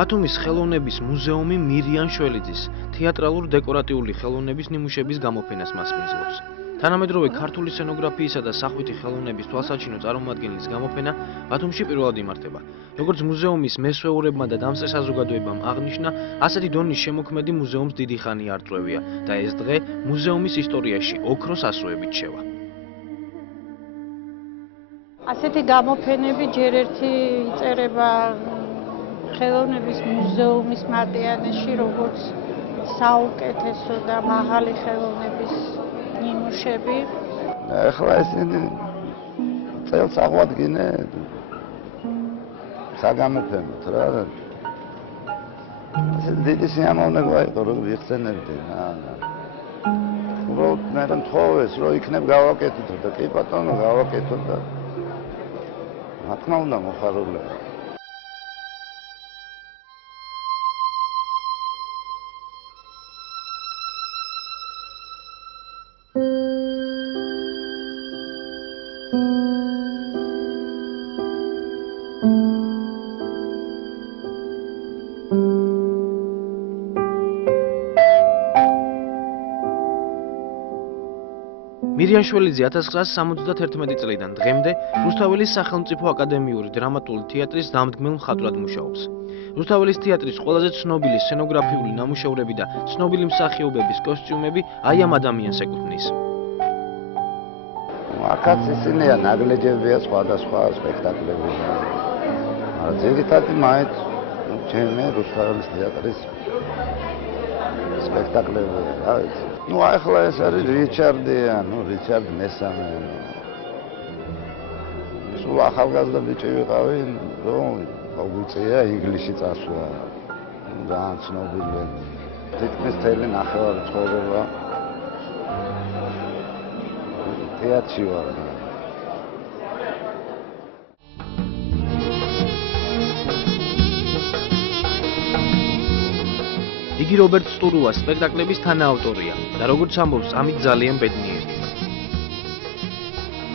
ბათუმის ხელოვნების მუზეუმი მირიან შველიძის თეატრალურ-დეკორატიული ხელოვნების ნიმუშების გამოფენას მასპინძლობს. თანამედროვე ქართული სცენოგრაფიისა და სახვითი ხელოვნების თვალსაჩინო წარმოადგენლის გამოფენა ბათუმში პირველად იმართება. როგორც მუზეუმის მესვეურებმა და დამწყე საზოგადოებამ აღნიშნა, ასეთი დონის შემოქმედი მუზეუმს დიდი ხანი არ წვევია და ეს დღე მუზეუმის ისტორიაში ოქროს ასოებით შევა. ასეთი გამოფენები ჯერ ერთი იწერება ხელოვნების მუზეუმის მატიანეში, როგორც საუკეთესო და მაღალი ხელოვნების ნიმუშები. ახლა ესენი წელს აღვადგინე საგამოფენოთ რა. ეს დიდი სიამოვნე იყო რომ ვიხსენებდი. უბრალოდ მე მთხოვეს რომ იქნებ გავაკეთოთ და კი ბატონო გავაკეთოთ და რა თქმა უნდა მოხარულია. მირიან შველიძე 1971 წლიდან დღემდე რუსთაველის სახელმწიფო აკადემიური დრამატული თეატრის დამდგმელ მხატვრად მუშაობს. რუსთაველის თეატრის ყველაზე ცნობილი სცენოგრაფიული ნამუშევრები და ცნობილი მსახიობების კოსტიუმები აი ამ ადამიანს ეკუთვნის. აქაც ისინია ნაგლეჯებია სხვადასხვა სპექტაკლები. ძირითადად მაინც ჩემი რუსთაველის თეატრის სპექტაკლები რა ვიცი. ახლა ეს არის რიჩარდია, რიჩარდ მესამე. სულ ახალგაზრდა ბიჭი ვიყავი, რომ მოგვიწია ინგლისში წასვლა. ძალიან ცნობილი. თითქმის მთელი ნახევარი ცხოვრება თეატრში ვარ. იგი რობერტ სტურუას სპექტაკლების თანაავტორია და როგორც ამბობს, ამით ძალიან ბედნიერია.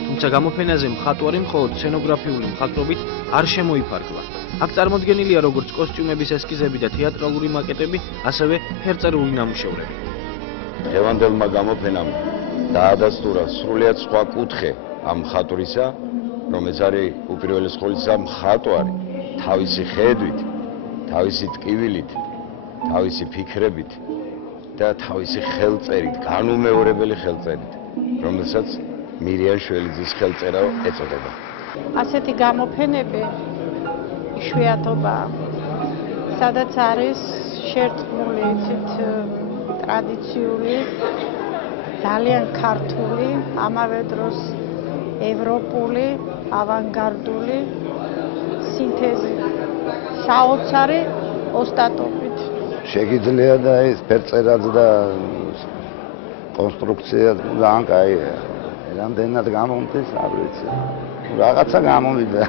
თუმცა გამოფენაზე მხატვარი მხოლოდ სცენოგრაფიული მხატვრობით არ შემოიფარგლა. აქ წარმოდგენილია როგორც კოსტიუმების ესკიზები და თეატრალური მაკეტები, ასევე ფერწერული ნამუშევრები. დღევანდელმა გამოფენამ დაადასტურა სრულიად სხვა კუთხე ამ მხატვრისა, რომელიც არის უპირველეს ყოვლისა მხატვარი, თავისი ხედვით, თავისი ტკივილით, თავისი ფიქრებით და თავისი ხელწერით, განუმეორებელი ხელწერით, რომელსაც მირიან შველიძის ხელწერა ეწოდება. ასეთი გამოფენები იშვიათობაა, სადაც არის შერწყმული იცით ტრადიციული, ძალიან ქართული, ამავე დროს ევროპული, ავანგარდული სინთეზი, საოცარი ოსტატობით. შეგიძლია და ეს ფერწერაც და კონსტრუქცია ძალიან კაია. რამდენად გამომდის, არ ვიცი. რაღაცა გამომიდა.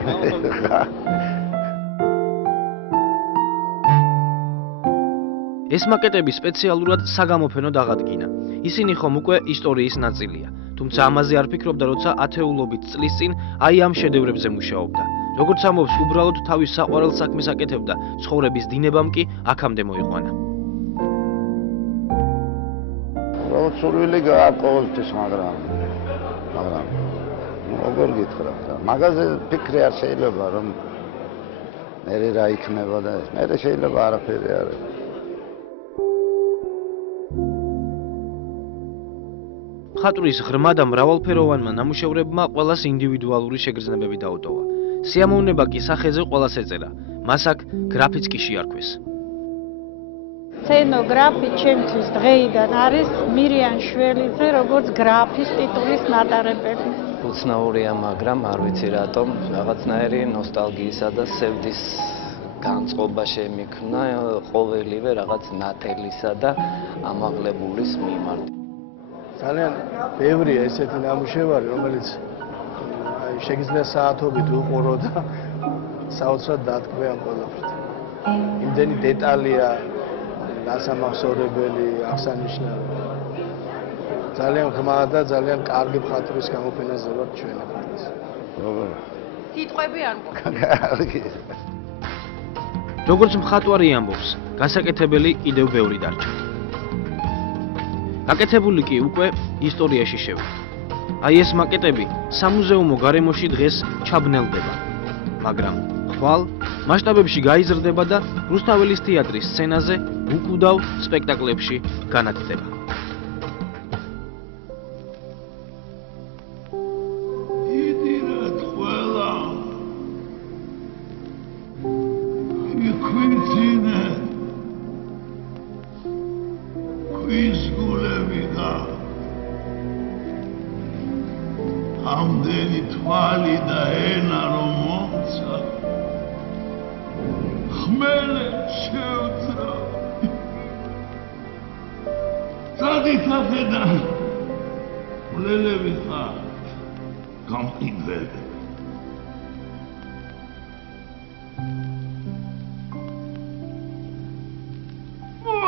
ეს მაკეტები სპეციალურად საგამოფენოდ აღადგინა. ისინი ხომ უკვე ისტორიის ნაწილია. თუმცა ამაზე არ ფიქრობდა, როცა ათეულობით წლის წინ აი ამ შედევრებზე მუშაობდა. როგორც ამბობს, უბრალოდ თავის საყვარელ საქმეს აკეთებდა, ცხოვრების დინებამ კი აქამდე მოიყვანა. სურვილი გააკოლთვის, მაგრამ როგორ გითხრა, მაგაზე ფიქრი არ შეიძლება, რომ მე რა იქნება და მე შეიძლება არაფერი არ არის. მხატვრის ღრმა და მრავალფეროვანმა ნამუშევრებმა ყველას ინდივიდუალური შეგრძნებები დაუტოვა. სიამოვნება კი სახეზე ყველას ეწერა. მას აქ გრაფიც კი შეარქვეს. სცენოგრაფი ჩემთვის დღეიდან არის მირიან შველიძე, როგორც გრაფის ტიტულის მატარებელი. უცნაურია, მაგრამ არ ვიცი რატომ, რაღაცნაირი ნოსტალგიისა და სევდის განწყობა შემიქმნა ყოველივე რაღაც ნათელისა და ამაღლებულის მიმართ. ძალიან ბევრია ესეთი ნამუშევარი, რომელიც შეგიძლია საათობით უყურო და საოცრად დათქვე ამ ყველაფერთან. იმდენი დეტალია დასამახსოვრებელი, აღსანიშნავი. ძალიან ღრმა და ძალიან კარგი მხატვრის გამოფენაზე ვართ ჩვენ ახლა. სიტყვები არ მგონია. კარგი. როგორც მხატვარი ამბობს, გასაკეთებელი კიდევ ბევრი დარჩა. გაკეთებული კი უკვე ისტორიაში შევიდა. აი ეს მაკეტები სამუზეუმო გარემოში დღეს ჩაბნელდება, მაგრამ ხვალ მასშტაბებში გაიზრდება და რუსთაველის თეატრის სცენაზე უკვდავ სპექტაკლებში განათდება. ამდენი თვალი და ენა რომ მომცა ხმელებს შევძრა სადით ახედან მლელები ხართ გამყიდველი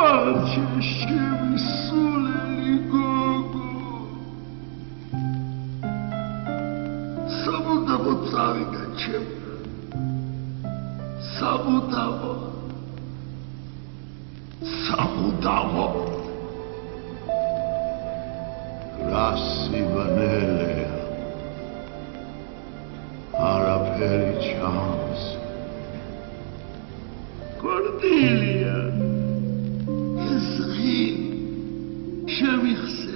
მარჩე შემისულელი გოგო საბუდავო წავიდა ჩემ საბუდავო რასიბნელია არაფერი ჩანს კორდილია ეს ღი შემიხსე